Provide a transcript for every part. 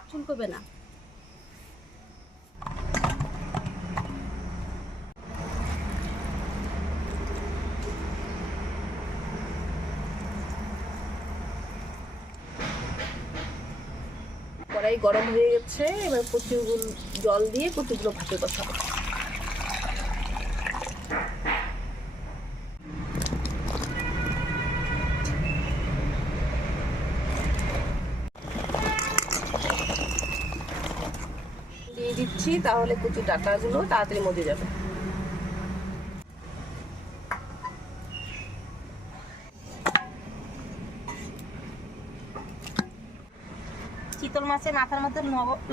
হাত চুলকবে না। কড়াই গরম হয়ে গেছে, এবার কচুগুলো জল দিয়ে কচুগুলো ভাতে বসাবো। দিয়ে দিচ্ছি, তাহলে কচু ডাঁটাগুলো তাড়াতাড়ি মজে যাবে। চিতল মাছের মাথার মধ্যে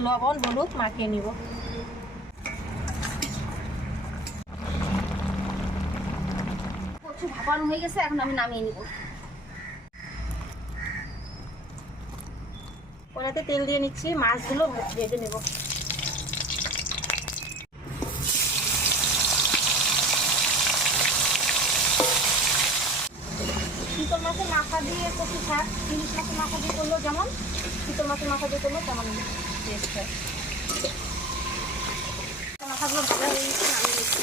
লবণ হলুদ মাখিয়ে নিব। কচু ভাপানো হয়ে গেছে, এখন আমি নামিয়ে নিব। কড়াইতে তেল দিয়ে নিচ্ছি, মাছগুলো ভেজে নেব। চিতল মাছের মাথা দিয়ে কচু শাক ইলিশ মাছের মাথা দিয়ে করলেও যেমন, চিতল মাছের মাথা দিয়ে করলেও তেমন টেস্ট হয়। মাথাগুলো ভালো হয়ে গেছে, নামিয়ে নিচ্ছি।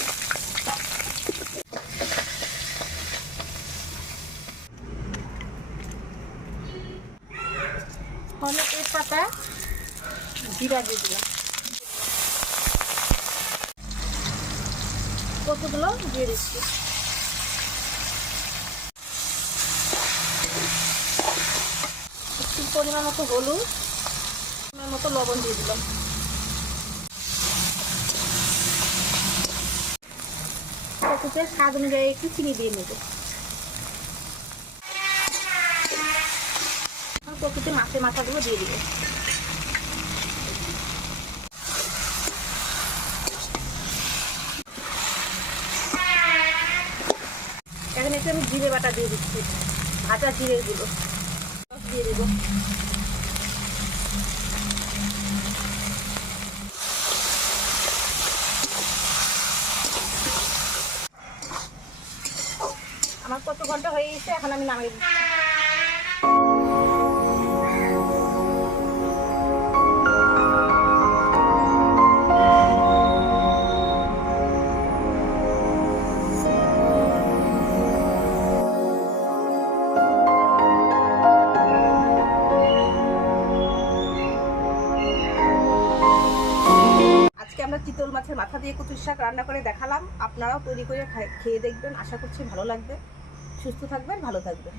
ফলে তেজপাতা জিরা দিয়ে দিলাম, কচুগুলো দিয়ে দিচ্ছি। একটু পরিমাণ মতো হলুদ, পরিমাণ মতো লবণ দিয়ে দিলাম। কচুতে স্বাদ অনুযায়ী একটু চিনি দিয়ে নেব। কচুতে মাছের মাথাগুলো দিয়ে দিব। এখন একটু আমি জিরে বাটা দিয়ে দিচ্ছি, ভাজা জিরে গুলো দিয়ে দেব। আমার কত ঘন্টা হয়ে গেছে, এখন আমি নামিয়ে দিচ্ছি। আমরা চিতল মাছের মাথা দিয়ে কচুর শাক রান্না করে দেখালাম। আপনারাও তৈরি করে খেয়ে দেখবেন, আশা করছি ভালো লাগবে। সুস্থ থাকবেন, ভালো থাকবেন।